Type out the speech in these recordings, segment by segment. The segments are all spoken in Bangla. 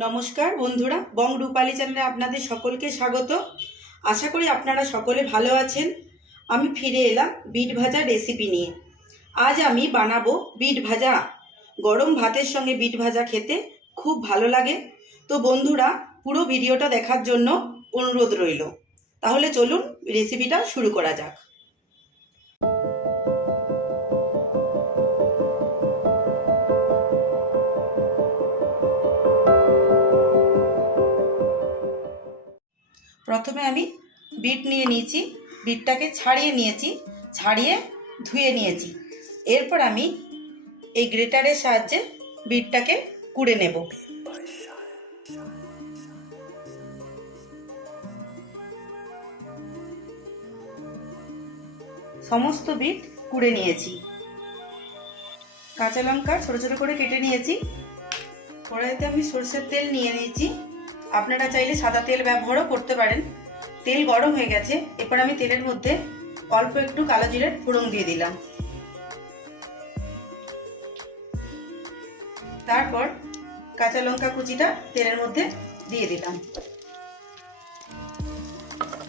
नमस्कार बंधुरा बंग रूपाली चैनेले आपनादेर सकलके स्वागत। आशा करी आपनारा सकले भालो आछेन। आमी फिरे एलाम बीट भाजा रेसिपि निये। आज आमी बानाबो बीट भाजा। गरम भातेर संगे बीट भाजा खेते खूब भालो लागे। तो बंधुरा पुरो भिडियोटा देखार जोन्नो अनुरोध रइलो। ताहले चलुन रेसिपिटा शुरू करा जाक। प्रथमे आमी बीट निये निয়েছি, बीटटाके छाड़िए निয়েছি, छाड़िए धुए निয়েছি। एरपर आमी এই গ্রেটারের সাহায্যে बीटटाके কুড়ে নেব। সমস্ত बीट কুড়ে নিয়েছি। কাঁচা লঙ্কা ছোট ছোট করে কেটে নিয়েছি। কড়াইতে আমি সরষের তেল নিয়ে নিয়েছি। আপনারা চাইলে সাদা তেল ব্যবহারও করতে পারেন। তেল গরম হয়ে গেছে। এরপর আমি তেলের মধ্যে অল্প একটু কালো জিরের ফোড়ন দিয়ে দিলাম। তারপর কাঁচা লঙ্কা কুচিটা তেলের মধ্যে দিয়ে দিলাম।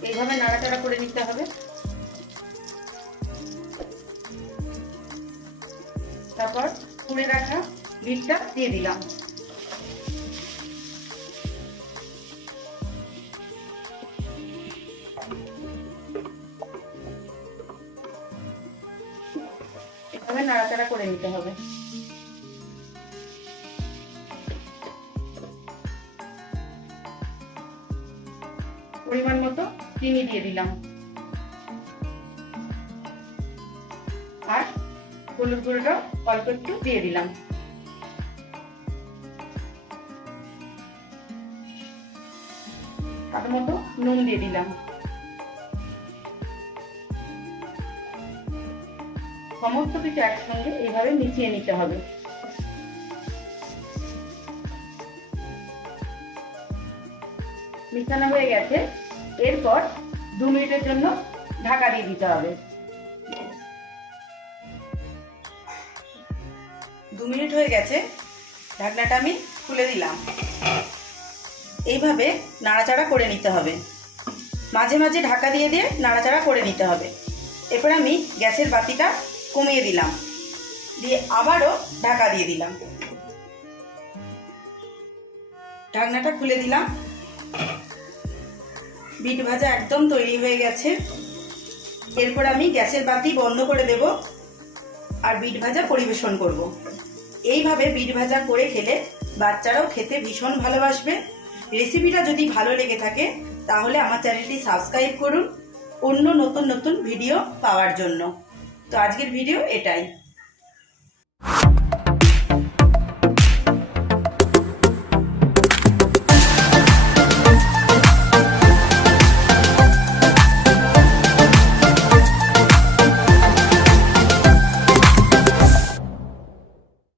এইভাবে নাড়াচাড়া করে নিতে হবে। তারপর কুড়ে রাখা বিটটা দিয়ে দিলাম। এভাবে নাড়াচাড়া করে নিতে হবে। পরিমাণ মতো চিনি দিয়ে দিলাম আর হলুদ গুঁড়োটা অল্প একটু দিয়ে দিলাম। স্বাদ মতো নুন দিয়ে দিলাম। সমস্ত কিছু একসঙ্গে এইভাবে মিশিয়ে নিতে হবে। মিশানো হয়ে গেছে। এরপর 2 মিনিটের জন্য ঢাকা দিয়ে দিতে হবে। 2 মিনিট হয়ে গেছে। ঢাকনাটা আমি খুলে দিলাম। এইভাবে নাড়াচাড়া করে নিতে হবে। মাঝে মাঝে ঢাকা দিয়ে দিয়ে নাড়াচাড়া করে নিতে হবে। এরপর আমি গ্যাসের বাতিটা কমিয়ে দিলাম, দিয়ে আবারও ঢাকা দিয়ে দিলাম। ঢাকনাটা খুলে দিলাম। বিট ভাজা একদম তৈরি হয়ে গেছে। এরপর আমি গ্যাসের বাতি বন্ধ করে দেব আর বিট ভাজা পরিবেশন করব। এইভাবে বিট ভাজা করে খেলে বাচ্চারাও খেতে ভীষণ ভালোবাসবে। রেসিপিটা যদি ভালো লেগে থাকে তাহলে আমার চ্যানেলটি সাবস্ক্রাইব করুন অন্য নতুন নতুন ভিডিও পাওয়ার জন্য। তো আজকের ভিডিও এটাই।